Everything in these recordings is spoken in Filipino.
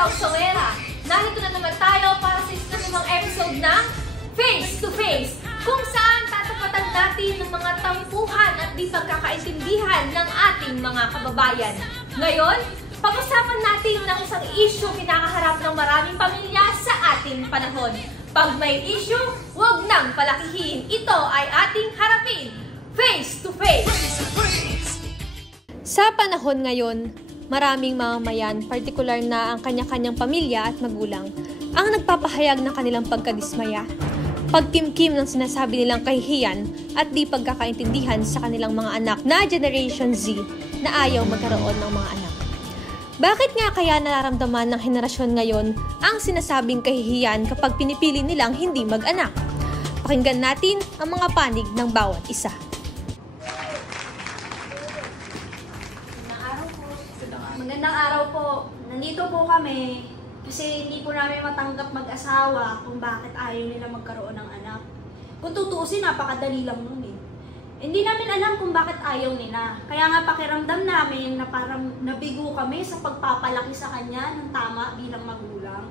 Sausawera! Narito na naman tayo para sa isang episode ng Face to Face, kung saan tatapatan natin ng mga tampuhan at di pagkakaintindihan ng ating mga kababayan. Ngayon, pag-usapan natin ng isang issue kinakaharap ng maraming pamilya sa ating panahon. Pag may issue, huwag nang palakihin. Ito ay ating harapin, face to face. Sa panahon ngayon, maraming mamamayan, partikular na ang kanya-kanyang pamilya at magulang, ang nagpapahayag ng kanilang pagkadismaya, pagkimkim ng sinasabi nilang kahihiyan at di pagkakaintindihan sa kanilang mga anak na Generation Z na ayaw magkaroon ng mga anak. Bakit nga kaya nararamdaman ng henerasyon ngayon ang sinasabing kahihiyan kapag pinipili nilang hindi mag-anak? Pakinggan natin ang mga panig ng bawat isa. Magandang araw po. Nandito po kami kasi hindi po namin matanggap mag-asawa kung bakit ayaw nila magkaroon ng anak. Kung tutuusin, napakadali lang nun eh. Hindi namin alam kung bakit ayaw nila. Kaya nga pakiramdam namin na parang nabigo kami sa pagpapalaki sa kanya ng tama bilang magulang.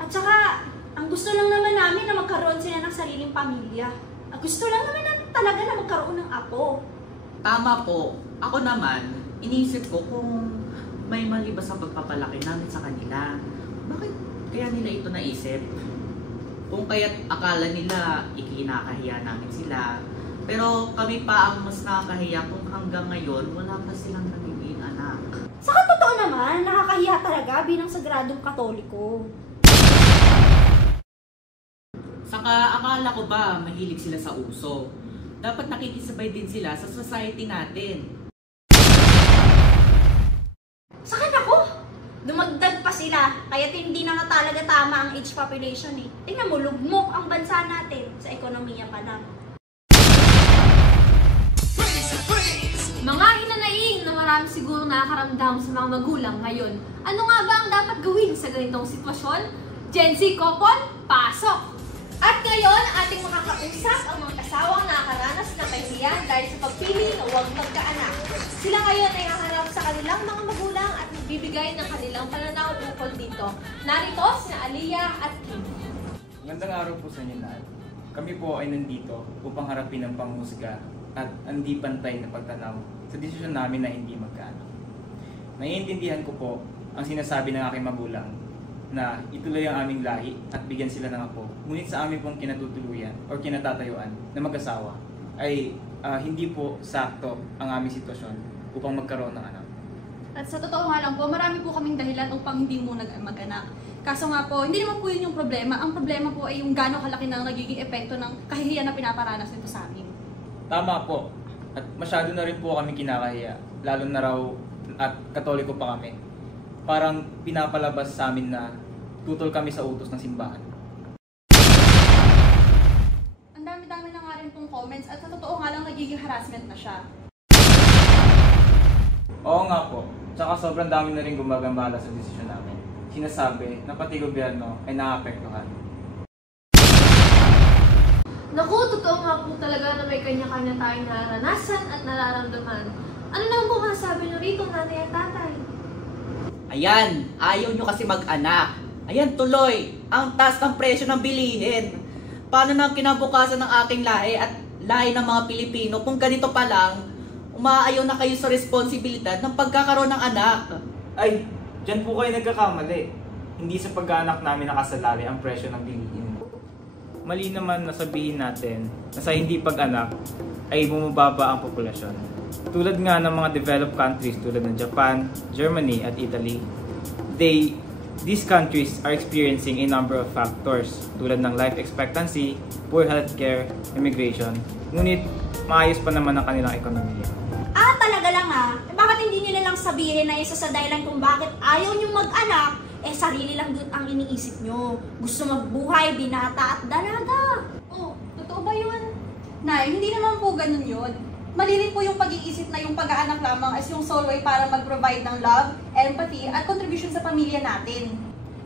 At saka, ang gusto lang naman namin na magkaroon sila ng sariling pamilya. Ang gusto lang naman namin talaga na magkaroon ng apo. Tama po. Ako naman, iniisip ko kung may mali ba sa pagpapalaki namin sa kanila. Bakit kaya nila ito naisip? Kung kaya't akala nila ikinakahiya namin sila. Pero kami pa ang mas nakakahiya kung hanggang ngayon wala pa silang nagiging anak. Saka totoo naman, nakakahiya talaga bilang sagradong Katoliko. Saka akala ko ba mahilig sila sa uso? Dapat nakikisabay din sila sa society natin. Saka ako, dumagdag pa sila, kaya't hindi na nga talaga tama ang age population eh. Tingnan mo, lugmok ang bansa natin sa ekonomiya pa lang. Mga hinanaing na marami siguro nakakaramdam sa mga magulang ngayon. Ano nga ba ang dapat gawin sa ganitong sitwasyon? Gen Z couple, pasok! At ngayon, ating makakausap ang mga kasawang nakakaranas ng kahihiyan dahil sa pagpili na huwag magkaanak. Sila ngayon ay haharap sa kanilang mga magulang at magbibigay ng kanilang pananaw ukol dito. Narito sina Aliyah at Kim. Magandang araw po sa inyo lahat. Kami po ay nandito upang harapin ang panghusga at hindi pantay na pagtanaw sa desisyon namin na hindi magkaanak. Naiintindihan ko po ang sinasabi ng aking magulang na ituloy ang aming lahi at bigyan sila ng apo. Ngunit sa amin pong kinatutuluyan o kinatatayuan na mag-asawa ay hindi po sakto ang aming sitwasyon upang magkaroon ng anak. At sa totoo nga lang po, marami po kaming dahilan upang hindi mo mag-anak. Kaso nga po, hindi naman po yun yung problema. Ang problema po ay yung gaano kalaki na nagiging epekto ng kahihiyan na pinaparanas nito sa amin. Tama po. At masyado na rin po kami kinakahiya. Lalo na raw at Katoliko pa kami. Parang pinapalabas sa amin na tutol kami sa utos ng simbahan. Ang dami-dami na nga rin pong comments at sa totoo nga lang nagiging harassment na siya. Oo nga po. Tsaka sobrang dami na rin gumagambala sa desisyon namin. Sinasabi na pati gobyerno ay naapektuhan. Naku, totoo nga po talaga na may kanya-kanya tayong naranasan at nararamdaman. Ano naman po masasabi nyo rito, nanay at tatay? Ayan, ayaw nyo kasi mag-anak. Ayan tuloy, ang taas ng presyo ng bilihin. Paano na kinabukasan ng aking lahi at lahi ng mga Pilipino kung ganito pa lang, umaayaw na kayo sa responsibilidad ng pagkakaroon ng anak? Ay, dyan po kayo nagkakamali. Hindi sa pag-anak namin nakasalalay ang presyo ng bilihin. Mali naman na sabihin natin na sa hindi pag-anak ay bumababa ang populasyon. Tulad nga ng mga developed countries tulad ng Japan, Germany at Italy, these countries are experiencing a number of factors tulad ng life expectancy, poor healthcare, immigration, ngunit maayos pa naman ang kanilang ekonomiya. Talaga lang bakit hindi nyo lang sabihin na isa sa dahilan kung bakit ayaw nyo mag-anak, sarili lang doon ang iniisip nyo. Gusto magbuhay, binata at dalaga. Oh, totoo ba yun? Nay, hindi naman po ganun yun. Mali rin po yung pag-iisip na yung pag-aanak lamang as yung sole way para mag-provide ng love, empathy, at contribution sa pamilya natin.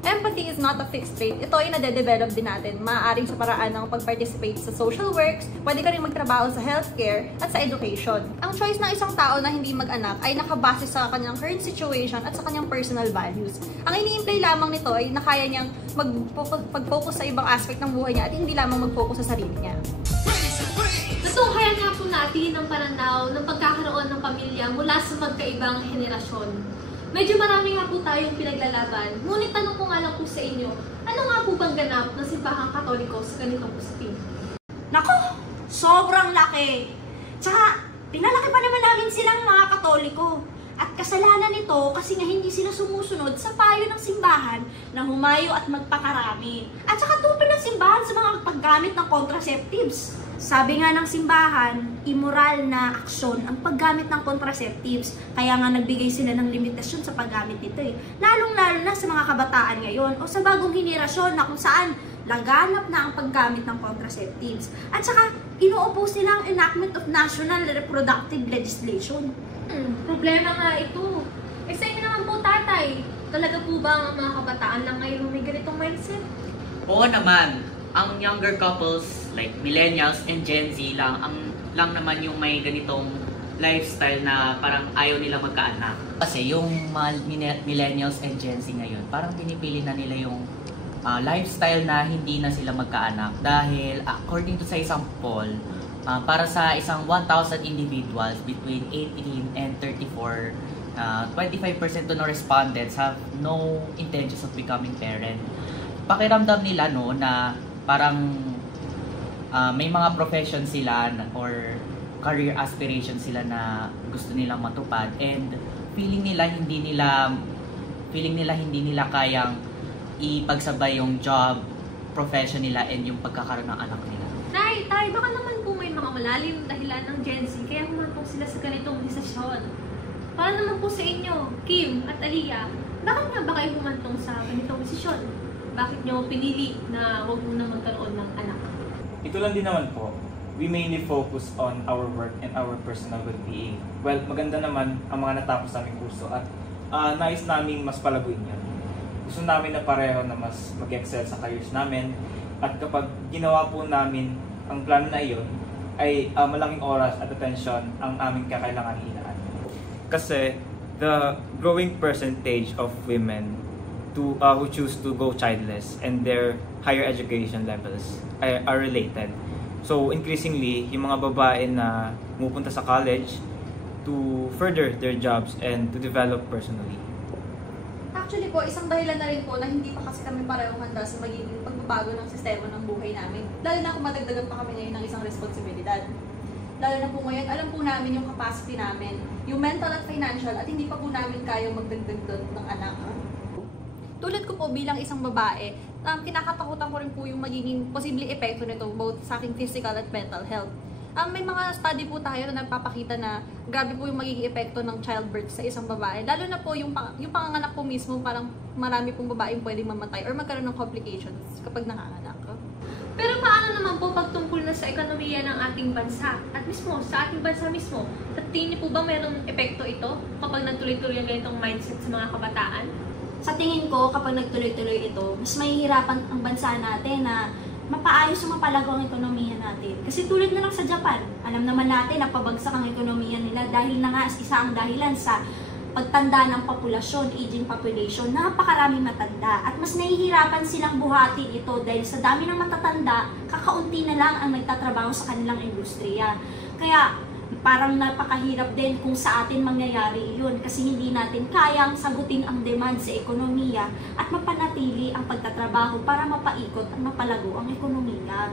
Empathy is not a fixed trait. Ito ay nade-develop din natin. Maaaring sa paraan ng pag-participate sa social works, pwede ka rin magtrabaho sa healthcare at sa education. Ang choice ng isang tao na hindi mag-anak ay nakabase sa kanyang current situation at sa kanyang personal values. Ang ini-imply lamang nito ay nakaya niyang mag-focus sa ibang aspect ng buhay niya at hindi lamang mag-focus sa sarili niya. Natunghayan nga po natin ang pananaw ng pagkakaroon ng pamilya mula sa magkaibang henerasyon. Medyo marami nga po tayong pinaglalaban, ngunit tanong ko nga lang po sa inyo, ano nga po bang ganap ng simbahang Katoliko sa ganitong usapin? Nako, sobrang laki. Tsaka, pinalaki pa naman namin silang mga Katoliko. At kasalanan nito kasi nga hindi sila sumusunod sa payo ng simbahan na humayo at magpakarami. At saka tupin ng simbahan sa mga paggamit ng contraceptives. Sabi nga ng simbahan, immoral na aksyon ang paggamit ng contraceptives. Kaya nga nagbigay sila ng limitasyon sa paggamit nito eh. Lalong-lalo na sa mga kabataan ngayon o sa bagong henerasyon na kung saan laganap na ang paggamit ng contraceptives. At saka, inuoppose nila ang enactment of national reproductive legislation. Problema nga ito. Sa inyo naman po, tatay, talaga po ba ang mga kabataan lang ngayon may ganitong mindset? Oo naman. Ang younger couples like millennials and Gen Z lang naman yung may ganitong lifestyle na parang ayaw nila magkaanak. Kasi yung mga millennials and Gen Z ngayon, parang pinipili na nila yung lifestyle na hindi na sila magkaanak. Dahil according to sa isang poll, para sa isang 1,000 individuals between 18 and 34, 25% of respondents have no intentions of becoming parent. Pakiramdam nila no na parang may mga profession sila or career aspiration sila na gusto nilang matupad, and feeling nila hindi nila kayang ipagsabay yung job, profession nila and yung pagkakaroon ng anak nila. Tay, baka naman po may mga malalim dahilan ng Gen Z kaya humantong sila sa ganitong desisyon. Para naman po sa inyo, Kim at Aliyah, bakit nga ba kayo humantong sa ganitong desisyon? Bakit nyo pinili na huwag muna magkaroon ng anak? Ito lang din naman po. We mainly focus on our work and our personal well-being. Well, maganda naman ang mga natapos naming kurso at nais namin mas palaguin yan. Gusto namin na pareho na mas mag-excel sa careers namin, at kapag ginawa po namin ang plano na iyon, ay malaking oras at attention ang aming kakailangan ilaan. Kasi the growing percentage of women who choose to go childless and their higher education levels are related. So increasingly, yung mga babae na pumupunta sa college to further their jobs and to develop personally. Actually po, isang dahilan na rin po na hindi pa kasi kami pareho handa sa magiging pagbabago ng sistema ng buhay namin. Lalo na kung madagdagan pa kami ngayon ng isang responsibilidad. Lalo na po ngayon, alam po namin yung capacity namin, yung mental at financial, at hindi pa po namin kayang magdagdag doon ng anak. Tulad ko po bilang isang babae, kinakatakutan ko rin po yung magiging posibleng epekto nito both sa aking physical at mental health. May mga study po tayo na nagpapakita na grabe po yung magiging epekto ng childbirth sa isang babae. Lalo na po yung panganganak po mismo, parang marami pong babaeng pwedeng mamatay or magkaroon ng complications kapag nanganganak. Pero paano naman po pagtungkol na sa ekonomiya ng ating bansa at mismo sa ating bansa mismo? Sa tingin niyo po ba mayroong epekto ito kapag nagtuloy-tuloy ang ganitong mindset sa mga kabataan? Sa tingin ko, kapag nagtuloy-tuloy ito, mas mahihirapan ang bansa natin na mapaayos yung mapalago ang ekonomiya natin. Kasi tulad na lang sa Japan, alam naman natin na pabagsak ang ekonomiya nila dahil na nga isa ang dahilan sa pagtanda ng populasyon, aging population, napakaraming matanda. At mas nahihirapan silang buhatin ito dahil sa dami ng matatanda, kakaunti na lang ang nagtatrabaho sa kanilang industriya. Kaya parang napakahirap din kung sa atin mangyayari yun kasi hindi natin kayang sagutin ang demand sa ekonomiya at mapanatili ang pagtatrabaho para mapaikot at mapalago ang ekonomiya.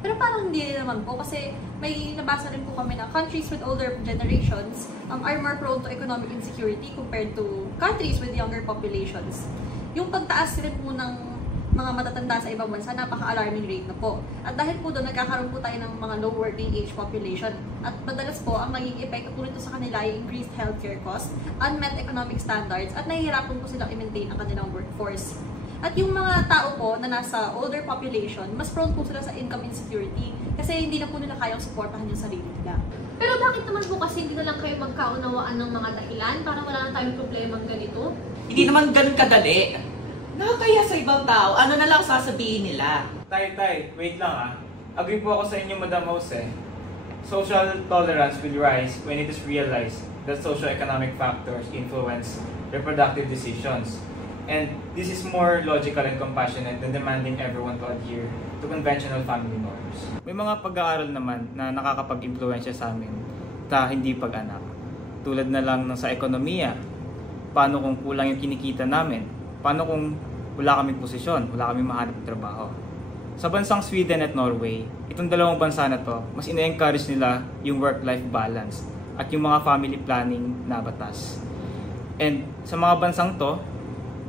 Pero parang hindi naman po kasi may nabasa rin po kami na countries with older generations are more prone to economic insecurity compared to countries with younger populations. Yung pagtaas rin po ng mga matatanda sa ibang bansa, napaka-alarming rate na po. At dahil po doon, nagkakaroon po tayo ng mga low working age population. At madalas po, ang naging epekto po nito sa kanila ay increased healthcare costs, unmet economic standards, at nahihirapan po silang i-maintain ang kanilang workforce. At yung mga tao po na nasa older population, mas prone po sila sa income insecurity kasi hindi na po nila kayang supportahan yung sarili nila. Pero bakit naman po kasi hindi na lang kayo magkaunawaan ng mga dahilan para wala na tayong problemang ganito? Hindi naman ganun kadali. Nakakaya sa ibang tao. Ano na lang sasabihin nila? Tay, wait lang ah. Agree po ako sa inyo, Madam Jose. Social tolerance will rise when it is realized that socio-economic factors influence reproductive decisions. And this is more logical and compassionate than demanding everyone to adhere to conventional family norms. May mga pag-aaral naman na nakakapag-impluwensya sa amin ta hindi pag-anak. Tulad na lang ng sa ekonomiya. Paano kung kulang yung kinikita namin? Paano kung wala kaming posisyon, wala kaming mahanap ng trabaho? Sa bansang Sweden at Norway, itong dalawang bansa na to, mas ina-encourage nila yung work-life balance at yung mga family planning na batas. And sa mga bansang to,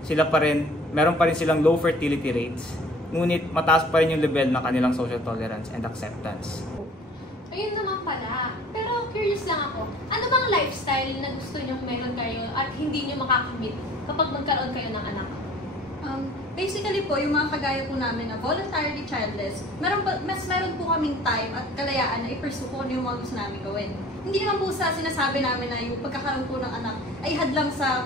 sila pa rin, meron pa rin silang low fertility rates, ngunit mataas pa rin yung level ng kanilang social tolerance and acceptance. Ayun naman pala. Pero curious lang ako, ano bang lifestyle na gusto nyong meron kayo at hindi nyo makakamit kapag magkaroon kayo ng anak? Basically po, yung mga kagaya po namin na voluntarily childless, meron po kaming time at kalayaan na i-pursue po yung mga gusto namin gawin. Hindi naman po sa sinasabi namin na yung pagkakaroon po ng anak ay hadlang sa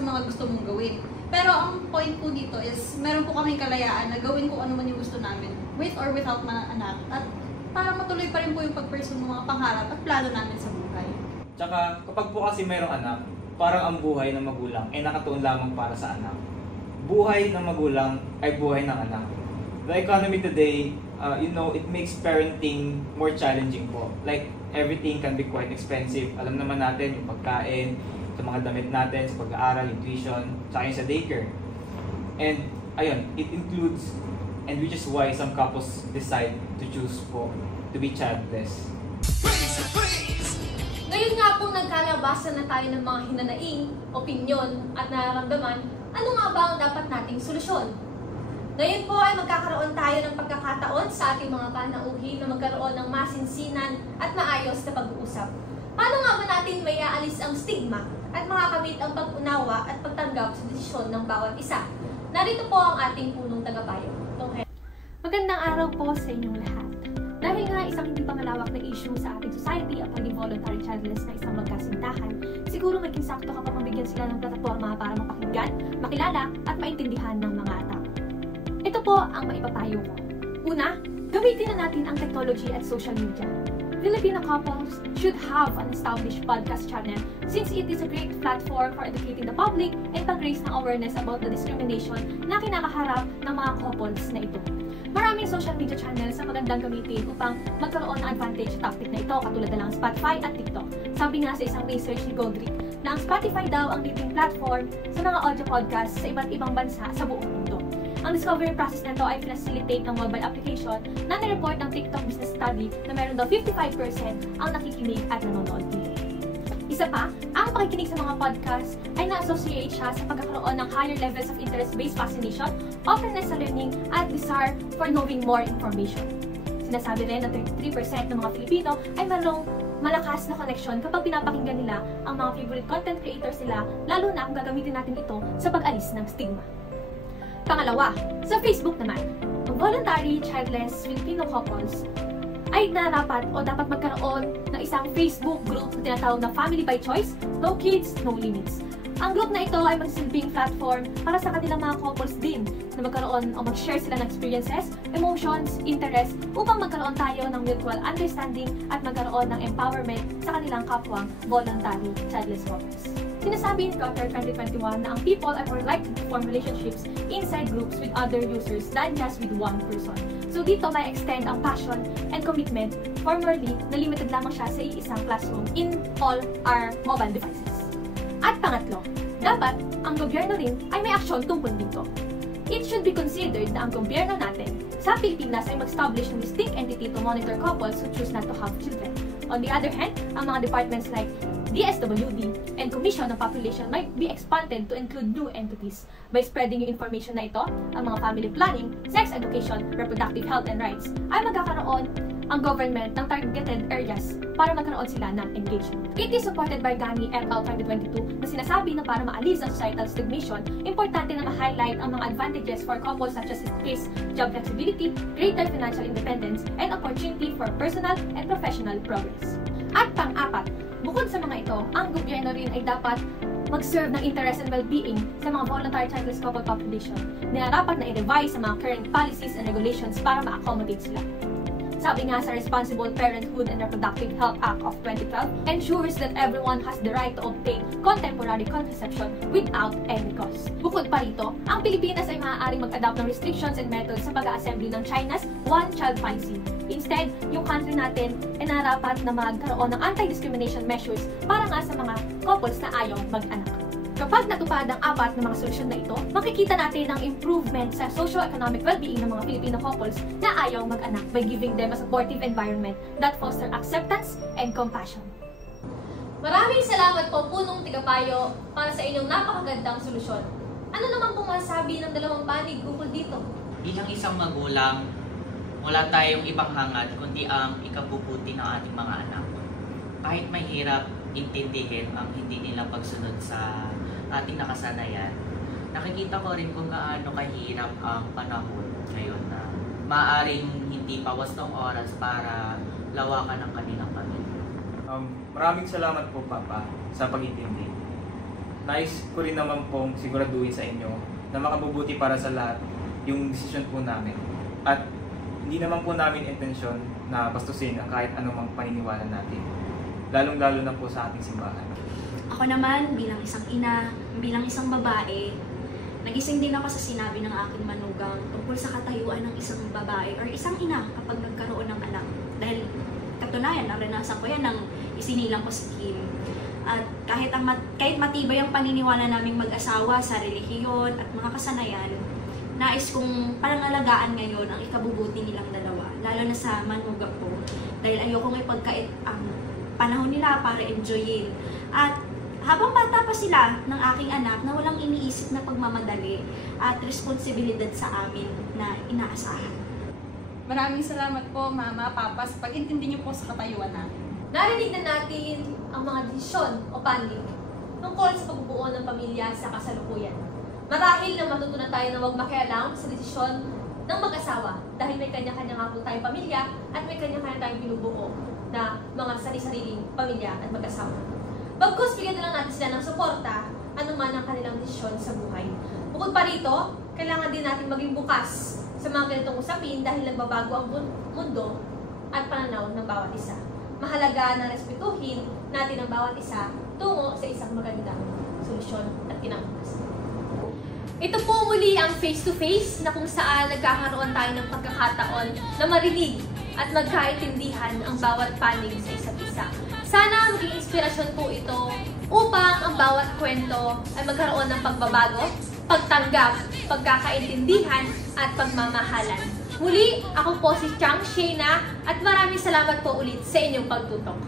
mga gusto mong gawin. Pero ang point po dito is, meron po kaming kalayaan na gawin kung ano man yung gusto namin, with or without mga anak. At para matuloy pa rin po yung pag-pursue ng mga pangarap at plano namin sa buhay. Tsaka kapag po kasi mayroong anak, parang ang buhay ng magulang ay nakatuon lamang para sa anak. Buhay ng magulang ay buhay ng anak. The economy today, it makes parenting more challenging po. Like, everything can be quite expensive. Alam naman natin yung pagkain, sa mga damit natin, sa pag-aaral, yung tuition, tsaka yung sa daycare. And, ayun, it includes, and which is why some couples decide to choose po to be childless. Ngayon nga pong nagkalabasan na tayo ng mga hinanaing, opinyon at nararamdaman, ano nga ba ang dapat nating solusyon? Ngayon po ay magkakaroon tayo ng pagkakataon sa ating mga panauhin na magkaroon ng masinsinan at maayos na pag-uusap. Paano nga ba natin may aalis ang stigma at makakamit ang pag-unawa at pagtanggap sa desisyon ng bawat isa? Narito po ang ating punong tagapayo. Okay. Magandang araw po sa inyong lahat. Dahil nga isang hindi pa malawak na issue sa ating society ang pagiging voluntary childless na isang magkasintahan, siguro maging sakto kapag mabigyan sila ng plataforma para mapakinggan, makilala at maintindihan ng mga tao. Ito po ang maipapayo ko. Una, gamitin na natin ang technology at social media. Filipino couples should have an established podcast channel since it is a great platform for educating the public and pag-raise ng awareness about the discrimination na kinakaharap ng mga couples na ito. Maraming social media channels na magandang gamitin upang magkaroon ng advantage sa topic na ito, katulad na lang Spotify at TikTok. Sabi nga sa isang research ni Godric na ang Spotify daw ang leading platform sa mga audio podcasts sa iba't ibang bansa sa buong mundo. Ang discovery process na ito ay facilitate ng mobile application na nireport ng TikTok business study na meron daw 55% ang nakikinig at nanonood dito. Isa pa, ang pakikinig sa mga podcast ay na-associate siya sa pagkakaroon ng higher levels of interest-based fascination, openness sa learning, at desire for knowing more information. Sinasabi rin na 33% ng mga Filipino ay mayroong malakas na connection kapag pinapakinggan nila ang mga favorite content creators nila, lalo na kung gagamitin natin ito sa pag-alis ng stigma. Pangalawa, sa Facebook naman, ang voluntary childless Filipino couples ay dapat magkaroon ng isang Facebook group na tinatawag na Family by Choice, No Kids, No Limits. Ang group na ito ay magsilbing platform para sa kanilang mga couples din na magkaroon o mag-share sila ng experiences, emotions, interests upang magkaroon tayo ng mutual understanding at magkaroon ng empowerment sa kanilang kapwang voluntary childless couples. Sinasabi ni Carter 2021 na ang people are more likely to form relationships inside groups with other users than just with one person. So dito may extend ang passion and commitment. Formerly, na limited lamang siya sa iisang classroom in all our mobile devices. At pangatlo, dapat ang gobyerno rin ay may aksyon tungkol dito. It should be considered na ang gobyerno natin sa Pilipinas ay mag-establish ng distinct entity to monitor couples who choose not to have children. On the other hand, ang mga departments like DSWD and Commission on Population might be expanded to include new entities. By spreading yung information na ito, ang mga family planning, sex education, reproductive health and rights, ay magkakaroon ang government ng targeted areas para magkaroon sila ng engagement. It is supported by Gani et al. 2022 na sinasabi na para maalis ang societal stagnation, importante na ma-highlight ang mga advantages for couples such as increased job flexibility, greater financial independence, and opportunity for personal and professional progress. At pang-apat, bukod sa mga ito, ang gobyerno rin ay dapat mag-serve ng interest and well-being sa mga voluntary childless couple population, nararapat na i-revise sa mga current policies and regulations para ma-accommodate sila. Sabi nga sa Responsible Parenthood and Reproductive Health Act of 2012, ensures that everyone has the right to obtain contemporary contraception without any cost. Bukod pa rito, ang Pilipinas ay maaaring mag-adopt ng restrictions and methods sa pag-assembly ng China's one-child policy. Instead, yung country natin ay narapat na magkaroon ng anti-discrimination measures para nga sa mga couples na ayaw mag-anak. Kapag natupad ang apat na mga solusyon na ito, makikita natin ang improvement sa socio-economic well-being ng mga Filipino couples na ayaw mag-anak by giving them a supportive environment that foster acceptance and compassion. Maraming salamat po punong Tigapayo para sa inyong napakagandang solusyon. Ano naman pong masabi ng dalawang panig ukol dito? Bilang isang magulang, wala tayong ibang hangad kundi ang ikabubuti ng ating mga anak. Kahit mahirap intindihin ang hindi nila pagsunod sa ating nakasanayan, nakikita ko rin kung gaano kahirap ang panahon ngayon na maaaring hindi pa wastong oras para lawakan ang kanilang pamilya. Maraming salamat po, Papa, sa pag-intindi. Nais ko rin naman pong siguraduhin sa inyo na makabubuti para sa lahat yung desisyon po namin. At hindi naman po namin intensyon na bastusin ang kahit anumang paniniwala natin, lalong-lalo na po sa ating simbahan. Ako naman, bilang isang ina, bilang isang babae, nagising din ako sa sinabi ng aking manugang tungkol sa katayuan ng isang babae or isang ina kapag nagkaroon ng anak. Dahil katunayan, naranasan ko yan nang isinilang ko si Kim. At kahit matibay ang paniniwala naming mag-asawa sa relihiyon at mga kasanayan, nais kong palangalagaan ngayon ang ikabubuti nilang dalawa, lalo na sa manugang ko. Dahil ayokong ipagkait ang panahon nila para enjoyin. At habang bata pa sila ng aking anak na walang iniisip na pagmamadali at responsibilidad sa amin na inaasahan. Maraming salamat po, Mama, Papa, sa pag-intindi niyo po sa katayuan namin. Narinig na natin ang mga desisyon o panig tungkol sa pagbubuo ng pamilya sa kasalukuyan. Marahil na matutunan tayo na huwag makialam sa desisyon ng mag-asawa dahil may kanya-kanya nga po tayong pamilya at may kanya-kanya tayong binubuo na mga sarili-sariling pamilya at mag-asawa. Bagkus, bigyan na lang natin sila ng suporta anuman ang kanilang desisyon sa buhay. Bukod pa rito, kailangan din natin maging bukas sa mga ganitong usapin dahil nagbabago ang mundo at pananaw ng bawat isa. Mahalaga na respetuhin natin ang bawat isa tungo sa isang magandang solusyon at kinabukasan. Ito po muli ang face-to-face na kung saan nagkakaroon tayo ng pagkakataon na marinig at magkaintindihan ang bawat panig sa isa't isa. Sana maging inspirasyon po ito upang ang bawat kwento ay magkaroon ng pagbabago, pagtanggap, pagkakaintindihan at pagmamahalan. Muli, ako po si Chang Shayna at maraming salamat po ulit sa inyong pagtutok.